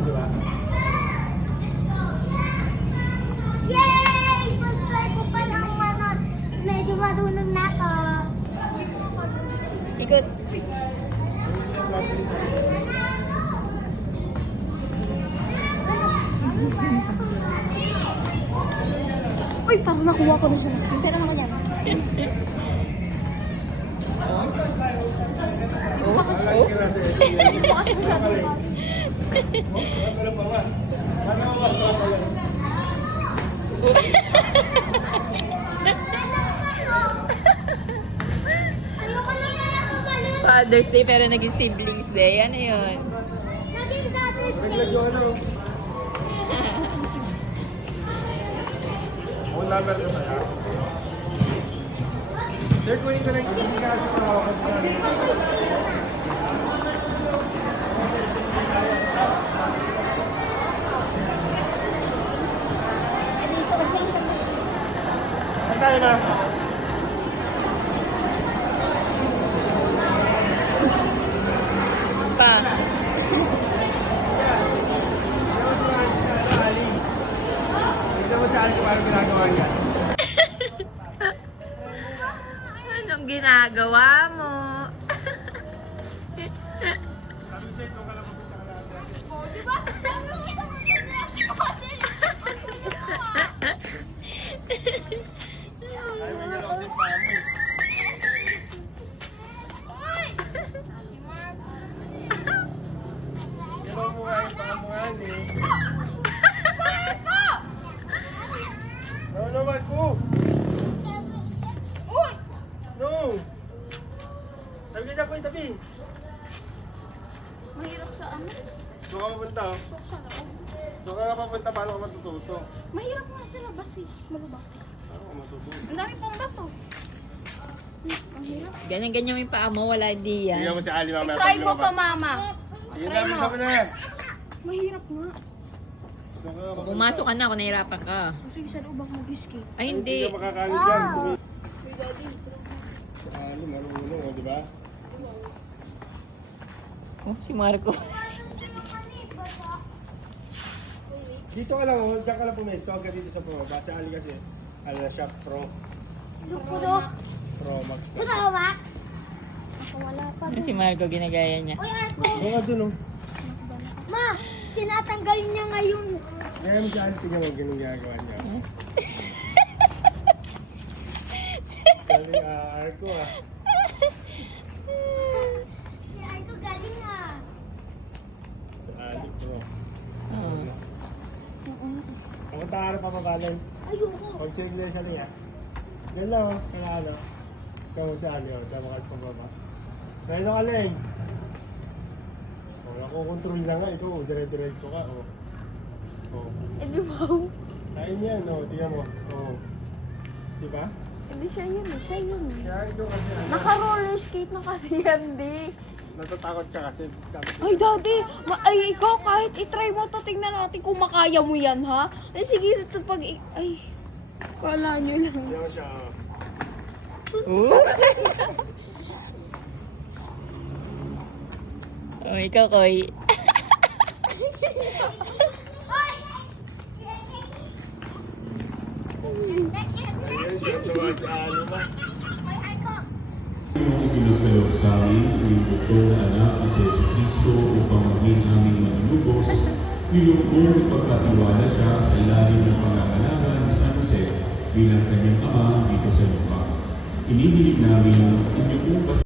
di ba? Yay! First try ko pa lang medyo marunong na ako. Ikot. Uy, parang nakuha ko na siya. Pero ako yan. Ayoko na pala tumalun. Father's Day pero naging siblings day. Ano yun? Naging Father's Day. Nagladyo ano? Phone number ko pala. Sir, kunin ko lang hindi ka sa kawakan ko na. Saan tayo na? Pa. Tignan mo sa akin kung paano ginagawa niya. Anong ginagawa mo? Sabi sa'yo, ito ka lang mapunta ka natin. Oh, di ba? Ay, may nalaw kasi pami. Hello mo nga yung pakamuhan eh. No, no, Marco! No! Tabi ka dyan po yung tabi. Mahirap sa amin. Doon ka mapunta oh. Sa loob. Doon ka mapunta, paano ka matututo? Mahirap nga sa labas eh. Malubak. Paano ka matututo? Ang dami pong bato. Ang hirap. Ganyan-ganyan yung paa mo, wala di Tingnan yan. mo si Ali mamaya. Try pag mo to, lumabas. mama. Sige na, bisa mo na. Mahirap nga. Doon ka Kung pumasok ka na, kung nahirapan ka. Kasi sa loob ako mag-escape. Ay, hindi. Hindi ka makakalit dyan. Uy, daddy. Si Ali, marunong oh, di ba? Oh, si Marco. Dito ka lang, oh. Diyan ka lang pumesto. Huwag ka dito sa Pro. Basta Ali kasi, ano na siya, Pro. Yung puno. Pro Max na. Puno, Max. Ako wala pa. Ano si Marco, ginagaya niya. Uy, Arko. Doon ka dun, oh. Ma, tinatanggal niya ngayon. Kaya mo si Ali, tingnan mo, ganun ginagawa niya. Galing, Arko, ah. Si Arko galing ah. Si Ali, Pro. Oo. Ako taara pa mabalan. Ayoko. Pag sa iglesia niya. Yan lang, oh. Kaya ano. Ikaw mo si Ali, oh. Tama ka pababa. Sa'yo na ka lang. Oh, nakukontrol na nga. Ikaw, dire-diretso ka, oh. Oh. Eh, di ba? Kain yan, oh. Tingnan mo. Oh. Di ba? Hindi siya yun eh. Siya yun eh. Kaya ito kasi, ano. Naka-roller skate na kasi yan, di. Natatakot ka kasi. Ay, daddy! Ay, ikaw kahit itry mo to, tingnan natin kung makaya mo yan, ha? Ay, sige, ito pag... Ay, kala nyo lang. Tingnan mo siya, oh. Oh, ikaw, Koy. Ayun, yung tuwa si Ali ba? Ipinasalo sa amin ang butong na anak ni Yesu Cristo upang maging aming manlulubos, nilungkong ipagkatiwala siya sa ilalim ng pangangalaga ni San Jose bilang kanyang ama dito sa lupa. Inihilig namin ang inyong